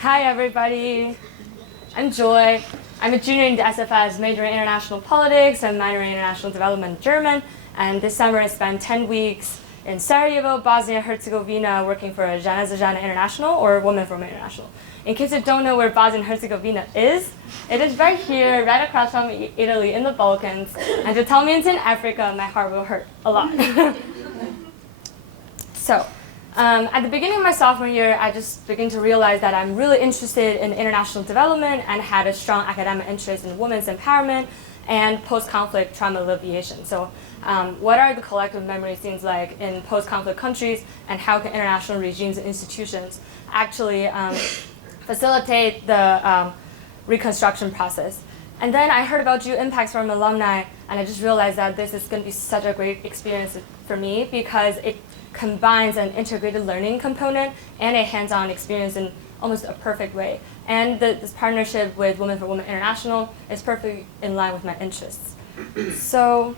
Hi, everybody. I'm Joy. I'm a junior in the SFS, majoring in international politics and minoring in international development and German. And this summer I spent 10 weeks in Sarajevo, Bosnia-Herzegovina, working for Žena za žene International, or Women for Women International. In case you don't know where Bosnia-Herzegovina is, it is right here, right across from Italy in the Balkans. And to tell me it's in Africa, my heart will hurt a lot. At the beginning of my sophomore year, I just began to realize that I'm really interested in international development and had a strong academic interest in women's empowerment and post-conflict trauma alleviation. So what are the collective memory scenes like in post-conflict countries, and how can international regimes and institutions actually facilitate the reconstruction process? And then I heard about Impacts from alumni, and I just realized that this is going to be such a great experience for me because it combines an integrated learning component and a hands-on experience in almost a perfect way. And this partnership with Women for Women International is perfectly in line with my interests. So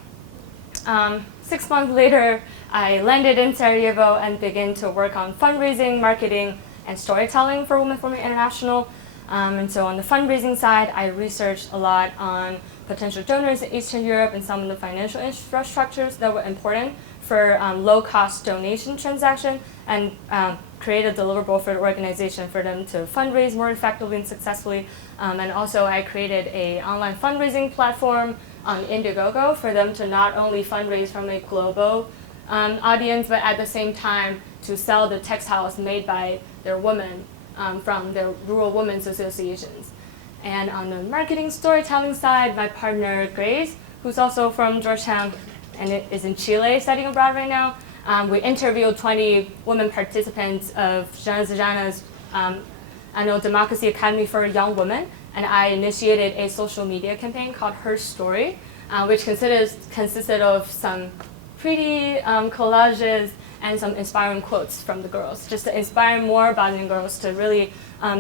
6 months later, I landed in Sarajevo and began to work on fundraising, marketing, and storytelling for Women for Women International. And so on the fundraising side, I researched a lot on potential donors in Eastern Europe and some of the financial infrastructures that were important for low-cost donation transaction, and create a deliverable for the organization for them to fundraise more effectively and successfully. And also I created an online fundraising platform on Indiegogo for them to not only fundraise from a global audience, but at the same time to sell the textiles made by their women from their rural women's associations. And on the marketing storytelling side, my partner Grace, who's also from Georgetown and is in Chile studying abroad right now, we interviewed 20 women participants of Žena za žene's annual Democracy Academy for Young Women, and I initiated a social media campaign called Her Story, which consisted of some pretty collages and some inspiring quotes from the girls, just to inspire more Bosnian girls to really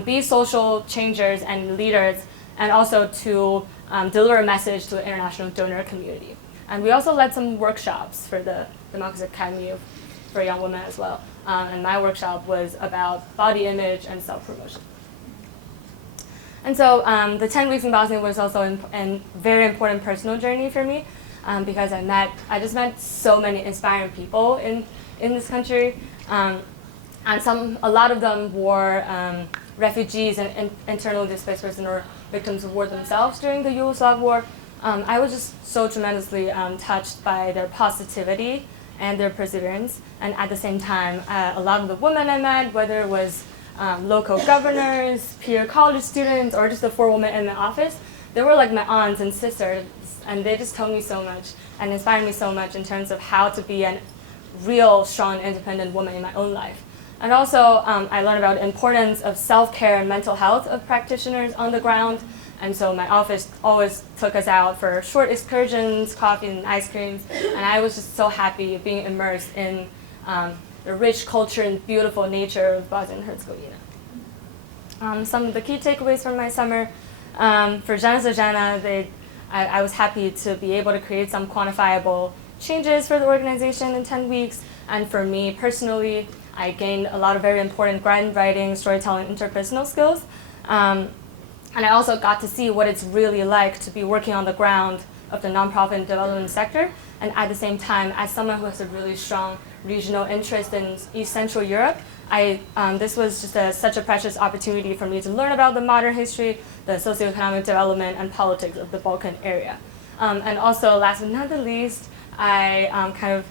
be social changers and leaders, and also to deliver a message to the international donor community. And we also led some workshops for the Democracy Academy for Young Women as well. And my workshop was about body image and self-promotion. And so the 10 weeks in Bosnia was also a very important personal journey for me, because I just met so many inspiring people in this country. And a lot of them were refugees and internally displaced persons or victims of war themselves during the Yugoslav war. I was just so tremendously touched by their positivity and their perseverance. And at the same time, a lot of the women I met, whether it was local governors, peer college students, or just the 4 women in my office, they were like my aunts and sisters, and they just told me so much and inspired me so much in terms of how to be a real, strong, independent woman in my own life. And also, I learned about the importance of self-care and mental health of practitioners on the ground. And so my office always took us out for short excursions, coffee and ice creams. And I was just so happy being immersed in the rich culture and beautiful nature of Bosnia and Herzegovina. Some of the key takeaways from my summer, for Žena za žene, I was happy to be able to create some quantifiable changes for the organization in 10 weeks. And for me personally, I gained a lot of very important grant writing, storytelling, interpersonal skills. And I also got to see what it's really like to be working on the ground of the nonprofit and development sector. And at the same time, as someone who has a really strong regional interest in East Central Europe, this was just such a precious opportunity for me to learn about the modern history, the socioeconomic development, and politics of the Balkan area. And also, last but not the least, I kind of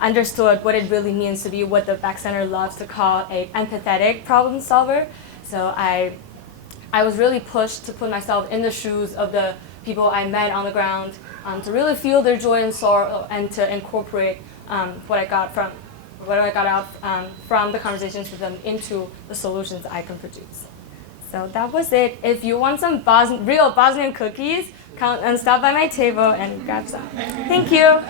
understood what it really means to be what the Beeck Center loves to call an empathetic problem solver. So I was really pushed to put myself in the shoes of the people I met on the ground, to really feel their joy and sorrow, and to incorporate what I got out from the conversations with them into the solutions I can produce. So that was it. If you want some real Bosnian cookies, come and stop by my table and grab some. Thank you.